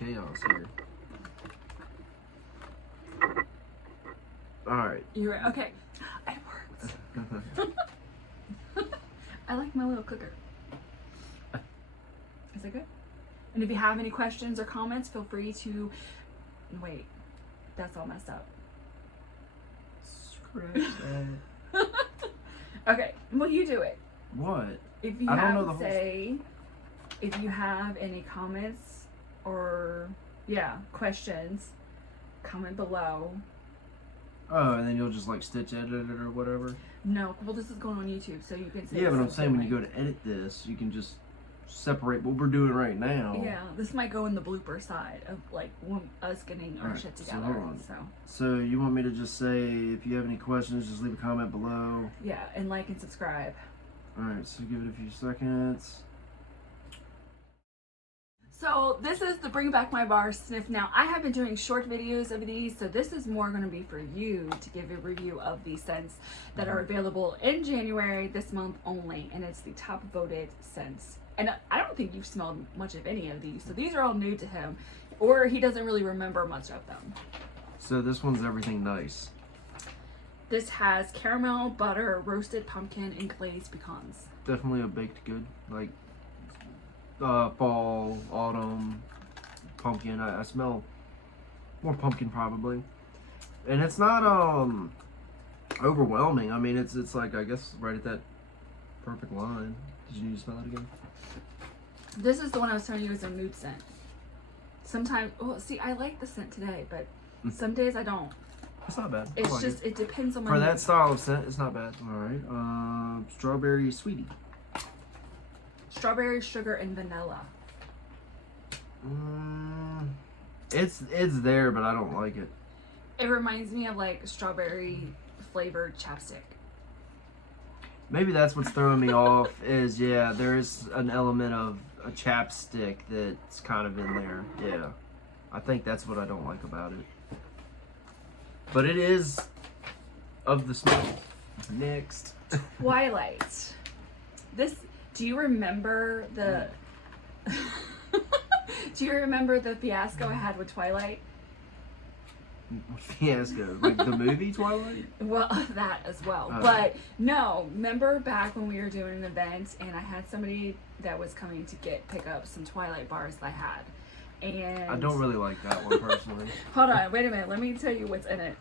chaos here. Alright. You're right. Okay. It works. I like my little cooker. Is that good? And if you have any questions or comments, feel free to... Wait. That's all messed up. Scratch that. Okay. Well, you do it. What? If you I don't have, know the whole... say, if you have any comments or, yeah, questions, comment below. Oh, and then you'll just like stitch edit it or whatever? No, well, this is going on YouTube, so you can say... Yeah, but I'm saying when you go to edit this, you can just separate what we're doing right now. Yeah, this might go in the blooper side of, like, us getting our shit together. So hold on. So, So you want me to just say, if you have any questions, just leave a comment below? yeah, and like and subscribe. Alright, so give it a few seconds. So this is the Bring Back My Bar Sniff. Now, I have been doing short videos of these, so this is more going to be for you to give a review of these scents that are available in January this month only, and it's the top voted scents. And I don't think you've smelled much of any of these, so these are all new to him, or he doesn't really remember much of them. So this one's everything nice. This has caramel, butter, roasted pumpkin, and glazed pecans. Definitely a baked good, like fall, autumn, pumpkin. I smell more pumpkin probably, and it's not overwhelming. I mean, it's like, I guess right at that perfect line. Did you need to smell it again? This is the one I was telling you is a mood scent. Sometimes, oh, see, I like the scent today, but some days I don't. It's not bad. It's like just, it depends on my for mood. that style of scent. It's not bad. All right, strawberry sweetie. Strawberry, sugar, and vanilla. It's there, but I don't like it. It reminds me of like strawberry flavored chapstick. Maybe that's what's throwing me off. Is yeah, there is an element of a chapstick that's kind of in there. Yeah, I think that's what I don't like about it. But it is of the smell. Next. Twilight. This. Do you remember the? Do you remember the fiasco I had with Twilight? Fiasco, like the movie Twilight? Well, that as well. Oh. But no, remember back when we were doing an event and I had somebody that was coming to pick up some Twilight bars that I had. And I don't really like that one personally. hold on, wait a minute. Let me tell you what's in it.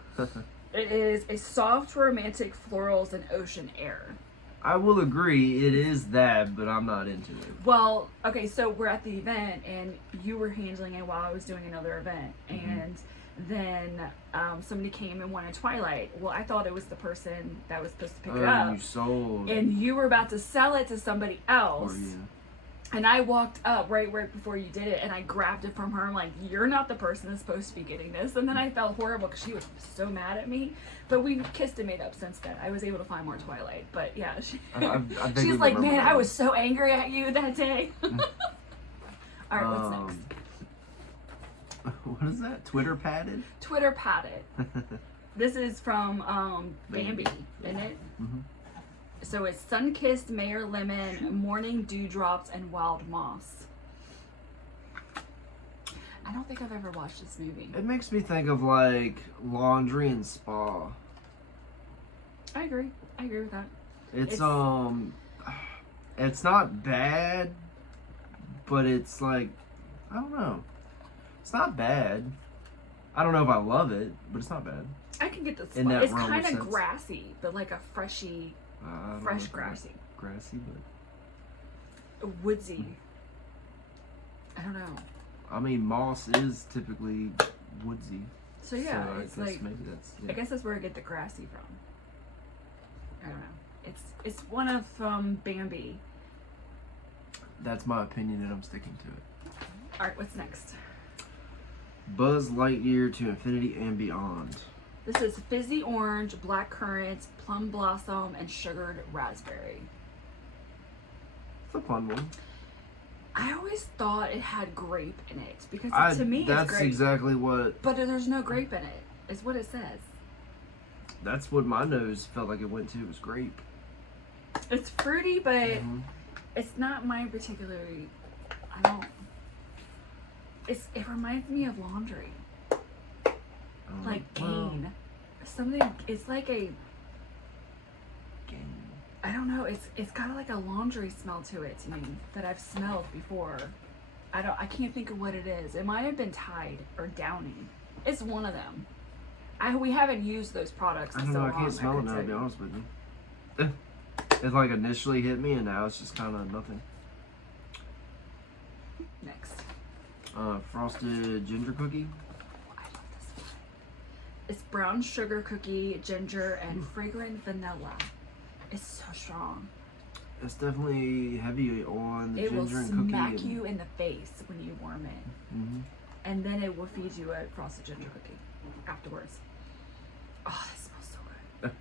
It is a soft, romantic florals and ocean air. I will agree, it is that, but I'm not into it. Well, okay, so we're at the event and you were handling it while I was doing another event. And then somebody came and wanted Twilight. Well, I thought it was the person that was supposed to pick it up. You sold. And you were about to sell it to somebody else. Or you. And I walked up right before you did it and I grabbed it from her. I'm like, you're not the person that's supposed to be getting this. And then I felt horrible because she was so mad at me. But we kissed and made up since then. I was able to find more Twilight. But yeah, she's like, man, I was so angry at you that day. All right, what's next? What is that? Twitter padded? Twitter padded. This is from Bambi, isn't it? So it's Sun-Kissed Mayor Lemon, Morning Dewdrops, and Wild Moss. I don't think I've ever watched this movie. It makes me think of like Laundry and Spa. I agree. I agree with that. It's not bad, but it's like, I don't know. It's not bad. I don't know if I love it, but it's not bad. I can get the In that It's realm of kind of sense. grassy, but like a freshy, fresh grassy. Grassy, but Woodsy. I don't know. I mean, moss is typically woodsy. So yeah, so it's I guess like, maybe that's, yeah. I guess that's where I get the grassy from. I don't know. It's one of Bambi. That's my opinion, and I'm sticking to it. All right, what's next? Buzz Lightyear to Infinity and Beyond. This is fizzy orange, black currant, plum blossom, and sugared raspberry. It's a fun one. I always thought it had grape in it because to me it's that's grape. Exactly what. But there's no grape in it. Is what it says. That's what my nose felt like it went to. It was grape. It's fruity, but it's not my particularly. I don't. It reminds me of laundry. Like well, Gain. Something, it's like a, Gain. I don't know, it's got like a laundry smell to it to me that I've smelled before. I can't think of what it is. It might have been Tide or Downy. It's one of them. We haven't used those products I in don't so know. I long. can't smell it now, to be honest with you. It like initially hit me, and now it's just kind of nothing. Next. Frosted ginger cookie. I love this one. It's brown sugar cookie, ginger, and fragrant vanilla. It's so strong. It's definitely heavy on the It will ginger and cookie. smack you in the face when you warm it. Mm-hmm. And then it will feed you a frosted ginger cookie afterwards. Oh, that smells so good.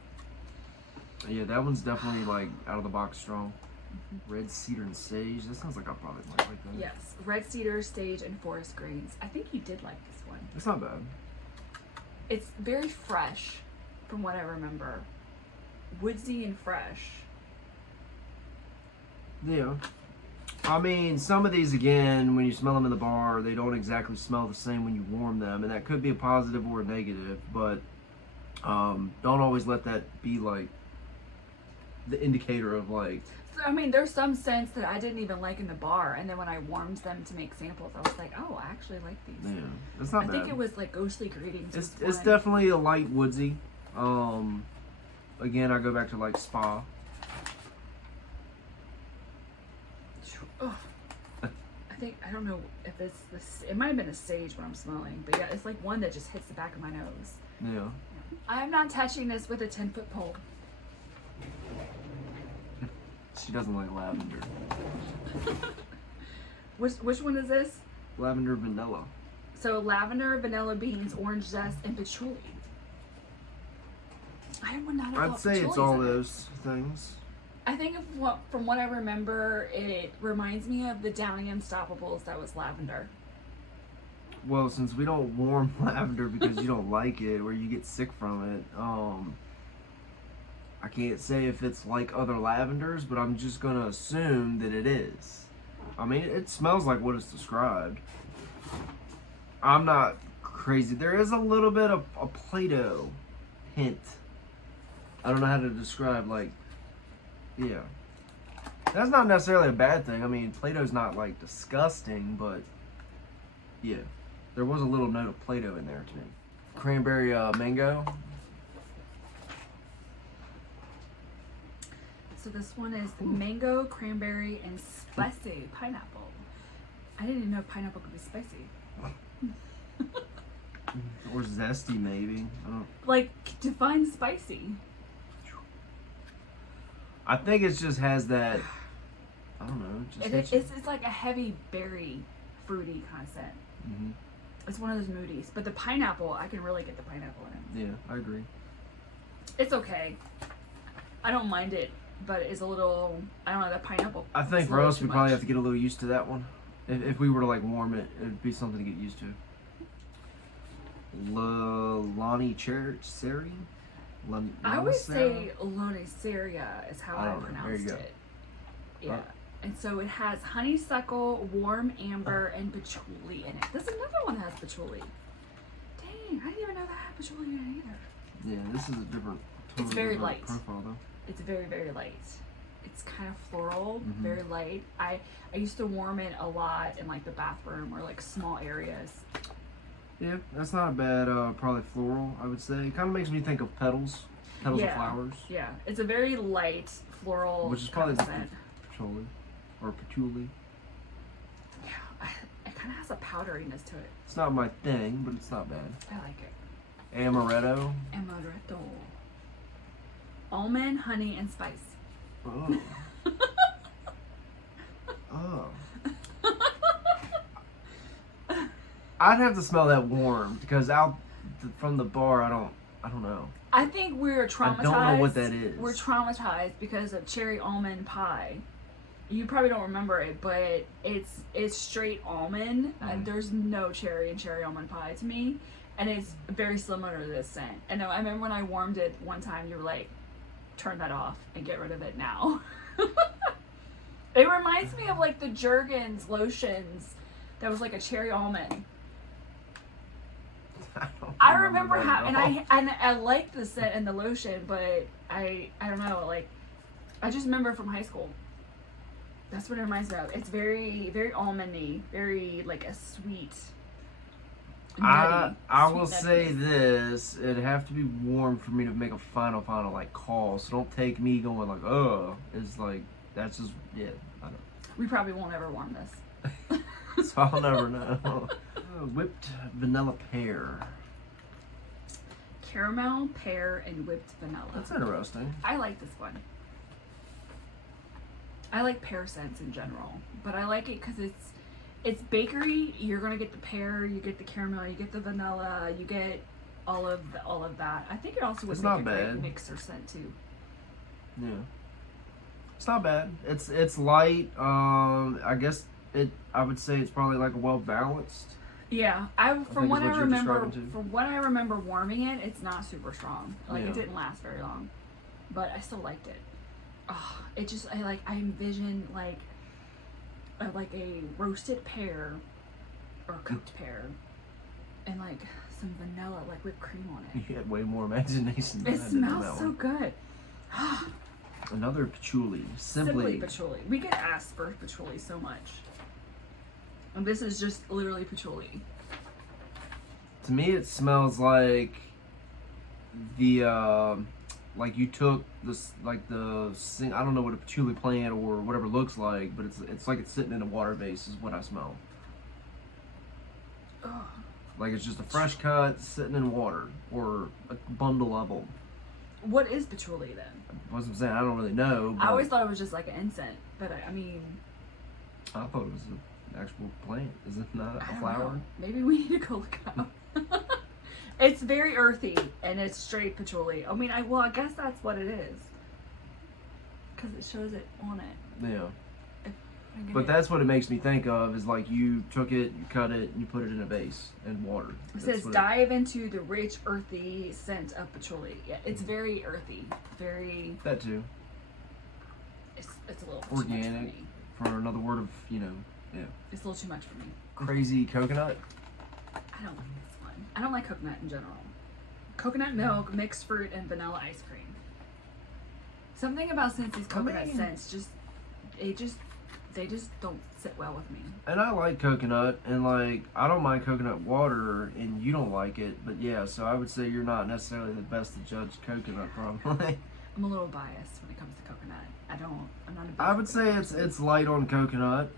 Yeah, that one's definitely like out of the box strong. Red cedar and sage. That sounds like I probably might like that. Yes, red cedar, sage, and forest greens. I think you did like this one. It's not bad. It's very fresh, from what I remember. Woodsy and fresh. Yeah. I mean, some of these, again, when you smell them in the bar, they don't exactly smell the same when you warm them, and that could be a positive or a negative, but don't always let that be, like, the indicator of, like... So, I mean, there's some scents that I didn't even like in the bar, and then when I warmed them to make samples, I was like, oh, I actually like these. Yeah, it's not bad. I think it was, like, Ghostly Greetings. It's definitely a light woodsy. Again, I go back to, like, Spa. Oh, I don't know if it's this. It might have been a sage what I'm smelling, but yeah, it's like one that just hits the back of my nose. Yeah. I am not touching this with a 10-foot pole. She doesn't like lavender. Which one is this? Lavender vanilla. So lavender, vanilla beans, orange zest, and patchouli. I would not have I'd thought say it's patchouli's all in it. those things. I think from what I remember, it reminds me of the Downy Unstoppables that was lavender. Well, since we don't warm lavender because you don't like it or you get sick from it, I can't say if it's like other lavenders, but I'm just gonna assume that it is. I mean, it smells like what it's described. I'm not crazy. There is a little bit of a Play-Doh hint. I don't know how to describe, like, yeah. That's not necessarily a bad thing. I mean, Play-Doh's not, like, disgusting, but, yeah. There was a little note of Play-Doh in there, too. Cranberry Mango. So this one is the mango, cranberry, and spicy pineapple. I didn't even know pineapple could be spicy. Or zesty, maybe. I don't... Like, define spicy. I think it just has that, I don't know. It's like a heavy berry, fruity kind of scent. Mm-hmm. It's one of those moodies. But the pineapple, I can really get the pineapple in it. Yeah, I agree. It's okay. I don't mind it, but it's a little, I don't know, the pineapple. I think for us, we probably have to get a little used to that one. If we were to, like, warm it, it'd be something to get used to. Lonicera? I always say Lonicera is how I pronounced it. Yeah. And so it has honeysuckle, warm amber, and patchouli in it. This another one has patchouli. Dang, I didn't even know that had patchouli in it either. Yeah, this is a different. It's very light. Profile, though. It's very, very light. It's kind of floral, very light. I used to warm it a lot in like the bathroom or like small areas. Yeah, that's not bad. Probably floral, I would say. It kind of makes me think of petals of flowers. Yeah, it's a very light floral. Which is probably the scent. patchouli or patchouli. Yeah, it kind of has a powderiness to it. It's not my thing, but it's not bad. I like it. Amaretto. Amaretto. Almond, honey, and spice. Oh. Oh. I'd have to smell that warm because from the bar, I don't know. I think we're traumatized. I don't know what that is. We're traumatized because of cherry almond pie. You probably don't remember it, but it's straight almond. There's no cherry in cherry almond pie to me, and it's very similar to this scent. And I remember when I warmed it one time, you were like, "Turn that off and get rid of it now." It reminds me of like the Jergens lotions that was like a cherry almond. I I remember that how, at and all. I liked the scent and the lotion, but I don't know, like, I just remember from high school. That's what it reminds me of. It's very, very almondy, very like a sweet. Nutty, I sweet will say nuttiness. this: it'd have to be warm for me to make a final like call. So don't take me going like, oh, it's like that's just yeah. I don't. We probably won't ever warm this. So I'll never know. Whipped vanilla pear. Caramel, pear, and whipped vanilla. That's interesting. I like this one. I like pear scents in general, but I like it because it's bakery. You're gonna get the pear, you get the caramel, you get the vanilla, you get all of that. I think it also would It's make not a bad. great mixer scent too. Yeah. It's not bad. It's light. I guess I would say it's probably like well balanced. Yeah, think from is what I what you're remember, describing too. from what I remember warming it, it's not super strong. Like Yeah. it didn't last very long, but I still liked it. Oh, it just I envision like a roasted pear or cooked pear, and like some vanilla, like whipped cream on it. You had way more imagination. Than It I did on smells that so one. good. Another patchouli. Simply patchouli. We get asked for patchouli so much. And this is just literally patchouli. To me, it smells like the like you took this like I don't know what a patchouli plant or whatever it looks like, but it's like it's sitting in a water vase is what I smell. Ugh. Like it's just a fresh cut sitting in water or a bundle of them. What is patchouli then? That's what I'm saying. I don't really know. But I always thought it was just like an incense, but I mean, I thought it was an actual plant. Is it not I a don't flower? know. Maybe we need to go look it up. It's very earthy and it's straight patchouli. I mean, I guess that's what it is, because it shows it on it. Yeah. I get But it. that's what it makes me think of is like you took it, you cut it, and you put it in a vase and water. It That's says what dive into the rich earthy scent of patchouli. Yeah, it's very earthy, very. That too. It's a little too much for Organic. me. For another word of, yeah. It's a little too much for me. Crazy coconut. I don't like this one. I don't like coconut in general. Coconut milk, mixed fruit, and vanilla ice cream. Something about Scentsy's coconut mean- scents they just don't sit well with me. And I like coconut, and like I don't mind coconut water, and you don't like it, but yeah. So I would say you're not necessarily the best to judge coconut, probably. I'm a little biased when it comes to coconut. I'm not a big I would say coconut it's person. light on coconut.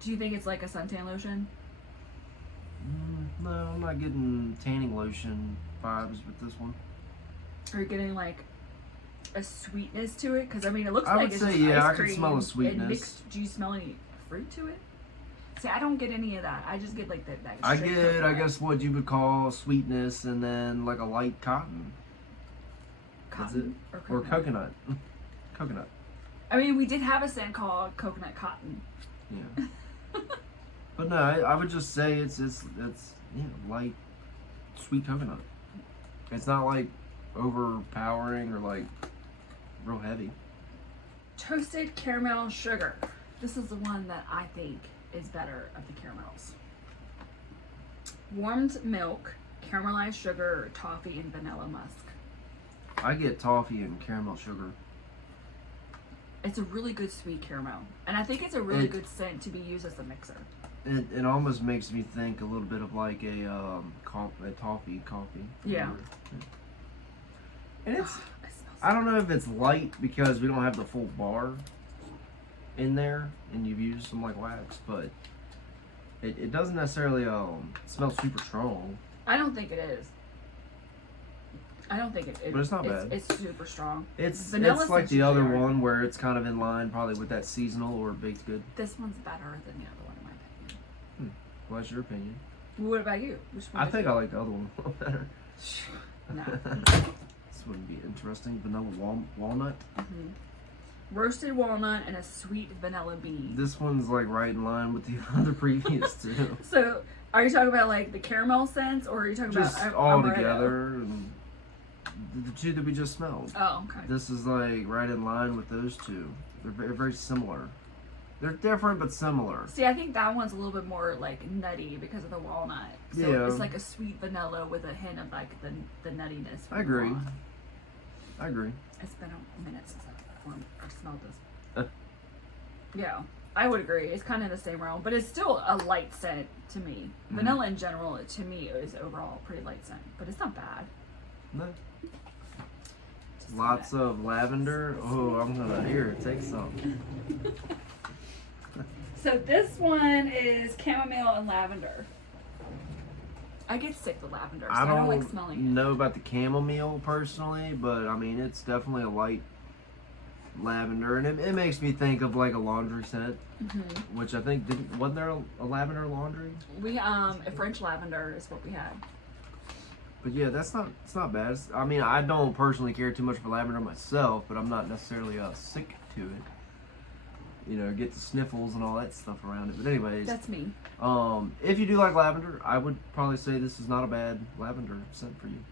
Do you think it's like a suntan lotion? No, I'm not getting tanning lotion vibes with this one. Or getting like a sweetness to it? Because I mean, it looks I like would it's say, just yeah, ice I can cream smell a and sweetness. mixed. Do you smell any fruit to it? See, I don't get any of that. I just get like that. I straight get, I coconut. guess, what you would call sweetness, and then like a light cotton Cotton or coconut. Coconut. I mean, we did have a scent called coconut cotton. Yeah. But no, I would just say it's yeah, light, sweet coconut. It's not like overpowering or like real heavy. Toasted caramel sugar. This is the one that I think is better of the caramels. Warmed milk, caramelized sugar, toffee, and vanilla musk. I get toffee and caramel sugar. It's a really good sweet caramel, and I think it's a really It- good scent to be used as a mixer. It almost makes me think a little bit of like a toffee coffee. Yeah. And it's It smells I don't know if it's light because we don't have the full bar in there and you've used some like wax, but it doesn't necessarily smell super strong. I don't think it is. I don't think it. But it's not bad. It's super strong. It's Vanilla it's like scents the other usually are. one where it's kind of in line probably with that seasonal or baked good. This one's better than the other one in my opinion. Well, that's your opinion. What about you? Which one? I think I like the other one a little better. No. This wouldn't be interesting. Vanilla walnut. Mhm. Roasted walnut and a sweet vanilla bean. This one's like right in line with the other previous two. So, are you talking about like the caramel scents, or are you talking Just about all Amaretto? together. And the two that we just smelled. Oh, okay. This is like right in line with those two. They're very, very similar. They're different but similar. See, I think that one's a little bit more like nutty because of the walnut. So Yeah. it's like a sweet vanilla with a hint of like the nuttiness. I agree. I agree. It's been a minute since I smelled this. Yeah, I would agree. It's kind of in the same realm, but it's still a light scent to me. Vanilla in general, to me, is overall a pretty light scent, but it's not bad. No. Lots of lavender. Oh, I'm gonna take some. So this one is chamomile and lavender. I get sick with lavender, so I don't like smelling it. Know about the chamomile personally, but I mean it's definitely a light lavender, and it makes me think of like a laundry scent, which I think wasn't there a lavender laundry? We a French lavender is what we had. But yeah, it's not bad. I mean, I don't personally care too much for lavender myself, but I'm not necessarily sick to it. You know, get the sniffles and all that stuff around it. But anyways, that's me. If you do like lavender, I would probably say this is not a bad lavender scent for you.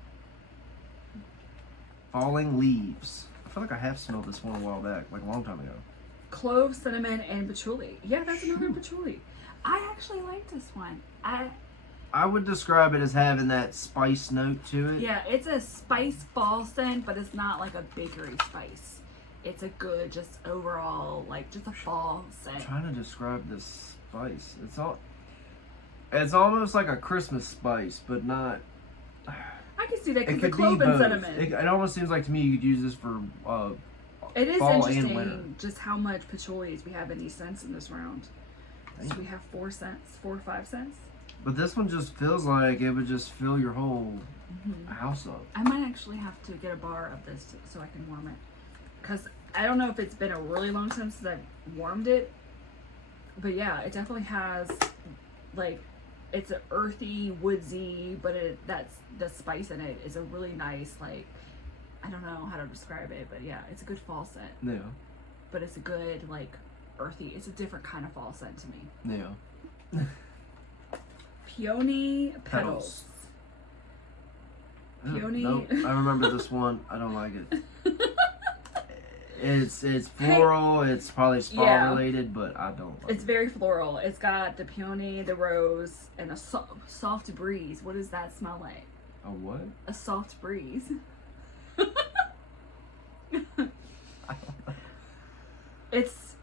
Falling Leaves. I feel like I have smelled this one a while back, like a long time ago. Clove, cinnamon, and patchouli. Yeah, that's another patchouli. I actually like this one. I would describe it as having that spice note to it. Yeah, it's a spice fall scent, but it's not like a bakery spice. It's a good, just overall, like, just a fall scent. I'm trying to describe this spice. It's almost like a Christmas spice, but not. I can see that because It the could be clove and both. cinnamon. It almost seems like to me you could use this for It is fall and winter. interesting just how much patchoulis we have in these scents in this round. So we have 4 or 5 scents. But this one just feels like it would just fill your whole house up. I might actually have to get a bar of this so I can warm it. Because I don't know if it's been a really long time since I've warmed it. But yeah, it definitely has, like, it's an earthy, woodsy, but that's the spice in it is a really nice, like, I don't know how to describe it, but yeah, it's a good fall scent. Yeah. But it's a good, like, earthy, it's a different kind of fall scent to me. Yeah. Peony Petals. Peony. Nope. I remember this one. I don't like it. It's floral. It's probably spa related, but I don't like It's very floral. It's got the peony, the rose, and a soft breeze. What does that smell like? A what? A soft breeze.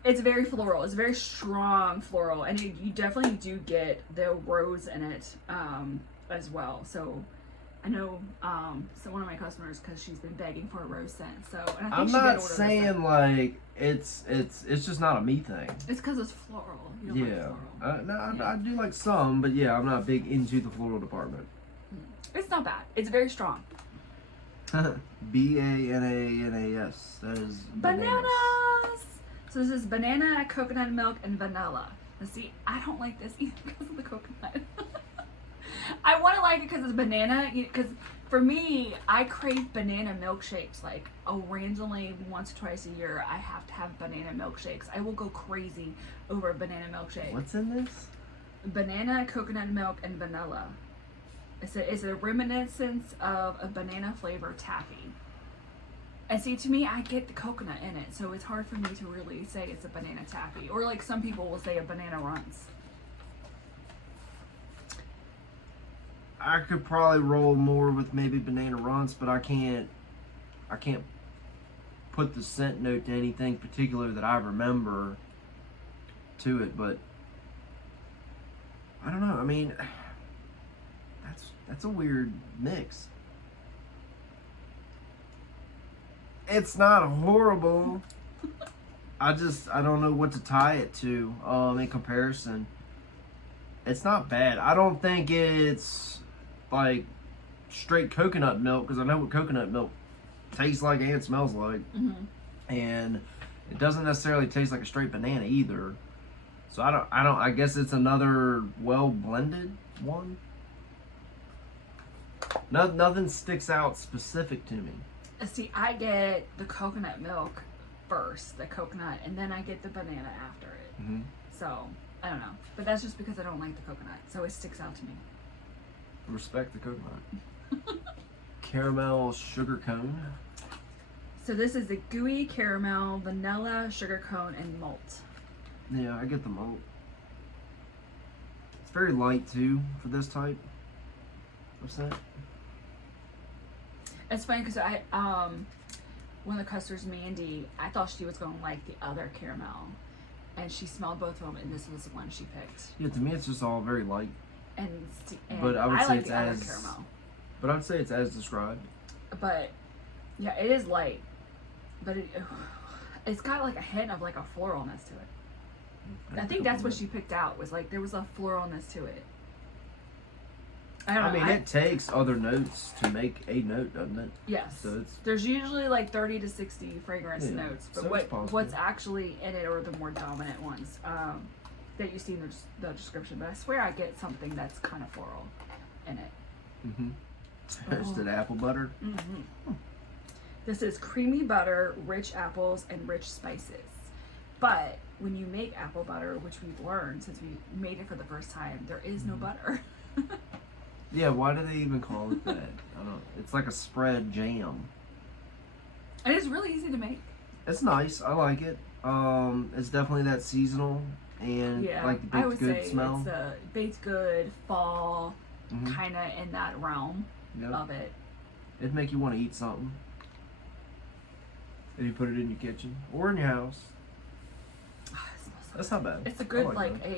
It's very floral. It's very strong floral, and you definitely do get the rose in it as well. So I know one of my customers, because she's been begging for a rose scent. So and I think I'm not saying like it's just not a me thing. It's because it's floral. You don't like floral. I do like some, but yeah, I'm not big into the floral department. It's not bad. It's very strong. Bananas. That is Bananas. So this is banana, coconut milk, and vanilla. And see, I don't like this either because of the coconut. I want to like it because it's banana. Because for me, I crave banana milkshakes. Like, randomly once or twice a year, I have to have banana milkshakes. I will go crazy over a banana milkshake. What's in this? Banana, coconut milk, and vanilla. It's a reminiscence of a banana flavored taffy. And see, to me, I get the coconut in it, so it's hard for me to really say it's a banana taffy. Or like some people will say a banana runts. I could probably roll more with maybe banana runts, but I can't put the scent note to anything particular that I remember to it. But I don't know. I mean, that's a weird mix. It's not horrible. I don't know what to tie it to in comparison. It's not bad. I don't think it's like straight coconut milk, because I know what coconut milk tastes like and smells like. And it doesn't necessarily taste like a straight banana either. So I guess it's another well blended one. Nothing sticks out specific to me. See, I get the coconut milk first, the coconut, and then I get the banana after it. So, I don't know. But that's just because I don't like the coconut, so it sticks out to me. Respect the coconut. Caramel sugar cone. So this is the gooey caramel, vanilla, sugar cone, and malt. Yeah, I get the malt. It's very light too for this type of scent. It's funny because one of the customers, Mandy, I thought she was going to like the other caramel, and she smelled both of them, and this was the one she picked. Yeah, to me it's just all very light. And But I would say like it's the other as caramel. But I'd say it's as described. But yeah, it is light, but it's got like a hint of like a floralness to it. I think that's what she picked out, was like there was a floralness to it. I don't know. I mean, it takes other notes to make a note, doesn't it? Yes. So it's, there's usually like 30 to 60 fragrance Yeah, notes, but so it's possible. what's actually in it are the more dominant ones that you see in the description. But I swear I get something that's kind of floral in it. Toasted apple butter. This is creamy butter, rich apples, and rich spices. But when you make apple butter, which we've learned since we made it for the first time, there is no butter. Yeah, why do they even call it that? I don't. It's like a spread jam. And it's really easy to make. It's nice. I like it. It's definitely that seasonal and like the I baked would good say smell. it's a baked good fall, kind of in that realm of it. It'd make you want to eat something. And you put it in your kitchen or in your house. Oh, it smells so That's not bad. It's a good I like that.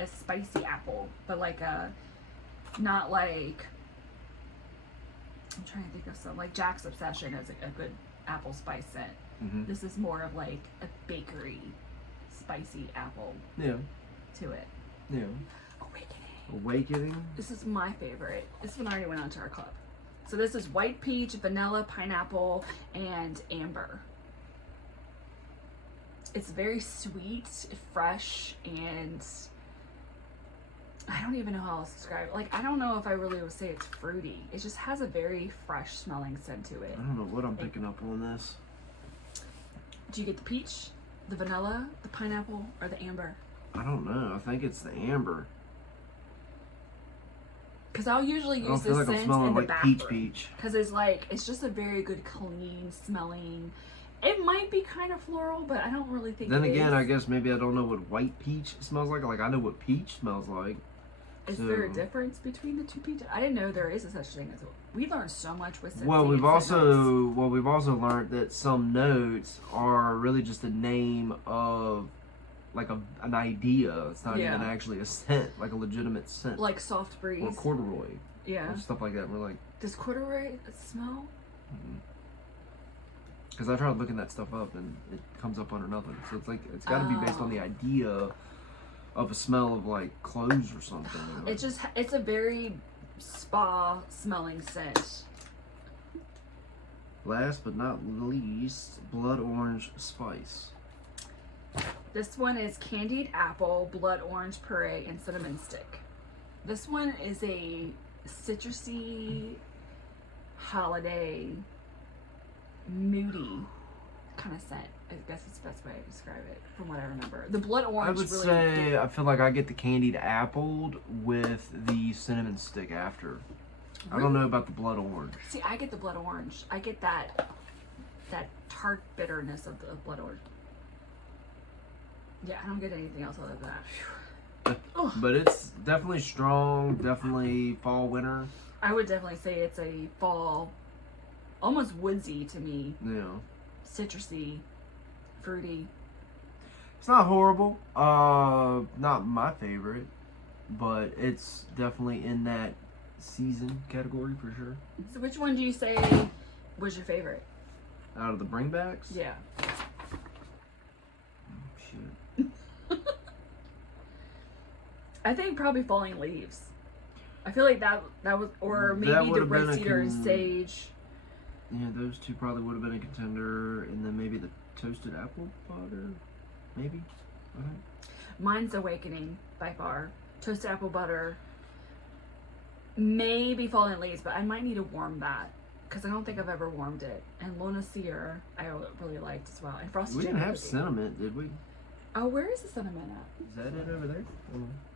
a spicy apple, but like a not like, I'm trying to think of some, like Jack's Obsession is a good apple spice scent. This is more of like a bakery spicy apple Yeah. to it. Yeah. Awakening. This is my favorite. This one already went onto our club. So this is white peach, vanilla, pineapple, and amber. It's very sweet, fresh, and I don't even know how else to describe it. Like, I don't know if I really would say it's fruity. It just has a very fresh smelling scent to it. I don't know what I'm picking up on this. Do you get the peach, the vanilla, the pineapple, or the amber? I don't know. I think it's the amber. Because I'll usually I don't use feel this like I'm scent smelling in the like bathroom. peach. Because it's just a very good, clean smelling. It might be kind of floral, but I don't really think Then it again, is. I guess maybe I don't know what white peach smells like. Like, I know what peach smells like. Is there a difference between the two peaches? I didn't know there is a such thing as a... We learned so much with Scentsy. Well, we've and scent notes. we've also learned that some notes are really just a name of like an idea. It's not even actually a scent, like a legitimate scent. Like soft breeze. Or corduroy. Yeah. Or stuff like that. We're like, Does corduroy smell? because I tried looking that stuff up and it comes up under nothing. So it's like it's got to be based on the idea of a smell of like clothes or something. You know? It's a very spa smelling scent. Last but not least, blood orange spice. This one is candied apple, blood orange puree, and cinnamon stick. This one is a citrusy, holiday, moody kind of scent. I guess it's the best way to describe it from what I remember. The blood orange I would really say I feel like I get the candied appled with the cinnamon stick after. I don't know about the blood orange. See, I get the blood orange. I get that tart bitterness of the blood orange. Yeah, I don't get anything else other than that. But it's definitely strong, definitely fall, winter. I would definitely say it's a fall, almost woodsy to me. Yeah. Citrusy, fruity. It's not horrible. Not my favorite, but it's definitely in that season category for sure. So which one do you say was your favorite? Out of the bringbacks? Yeah. Shit. I think probably Falling Leaves. I feel like that was, or maybe That the would've been Red a Cedar Sage. Yeah, those two probably would have been a contender, and then maybe the toasted apple butter, maybe. Mine's Awakening by far. Toasted apple butter. Maybe Falling Leaves, but I might need to warm that because I don't think I've ever warmed it. And Lonicera, I really liked as well. And Frosted We didn't Jam have Cookie. cinnamon, did we? Oh, where is the cinnamon at? Is that it over there?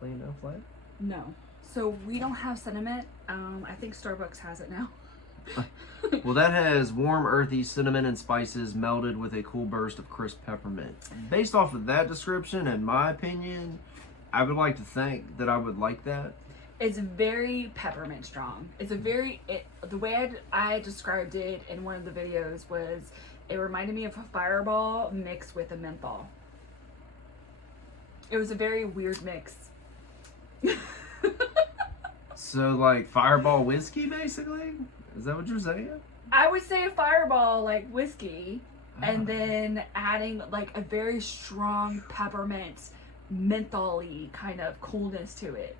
Laying down flat? No. So we don't have cinnamon. I think Starbucks has it now. Well, that has warm, earthy cinnamon and spices melded with a cool burst of crisp peppermint. Based off of that description, in my opinion, I would like to think that I would like that. It's very peppermint strong. It's a very, the way I described it in one of the videos was, it reminded me of a Fireball mixed with a menthol. It was a very weird mix. So, like, Fireball whiskey, basically? Is that what you're saying? I would say a Fireball, like whiskey, and then adding, like, a very strong peppermint, menthol-y kind of coolness to it.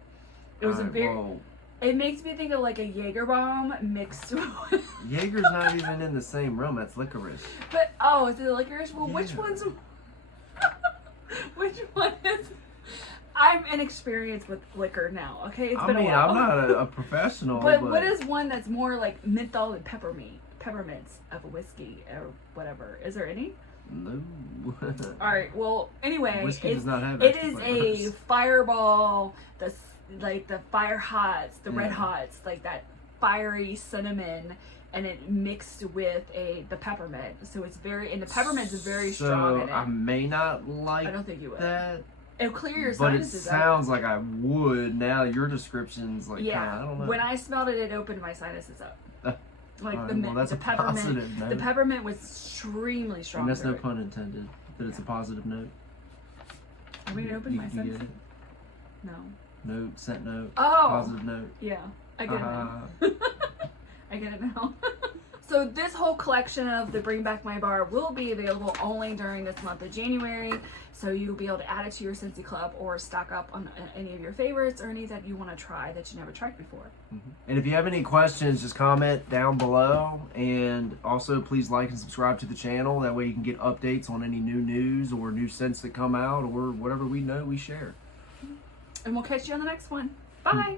It was it makes me think of, like, a Jaeger bomb mixed with... Jaeger's not even in the same realm. That's licorice. But, oh, is it licorice? Well, Yeah. which one's... Which one is... I'm inexperienced with liquor now, okay? It's been a while. I'm not a professional. But what is one that's more like menthol and peppermints of a whiskey or whatever? Is there any? No. Alright, well, anyway, Whiskey does not have it extra is flavors. a Fireball, the fire hots, the red Yeah. hots, like that fiery cinnamon, and it mixed with the peppermint. So it's very, and the peppermint is very strong in it. I may not like I don't think you would. that. It'll clear your But it sinuses sounds like I would. Now your description's like, yeah. I don't know. When I smelled it, it opened my sinuses up. Like All the right, well, that's the a peppermint. positive note. The peppermint was extremely strong. And that's no through it. pun intended. But it's a positive note. I mean, it opened my You senses. get it? No. Note, scent note, Oh. positive note. Yeah, I get it now. I get it now. So this whole collection of the Bring Back My Bar will be available only during this month of January. So you'll be able to add it to your Scentsy Club or stock up on any of your favorites or any that you want to try that you never tried before. And if you have any questions, just comment down below. And also, please like and subscribe to the channel. That way you can get updates on any new news or new scents that come out or whatever we know we share. And we'll catch you on the next one. Bye!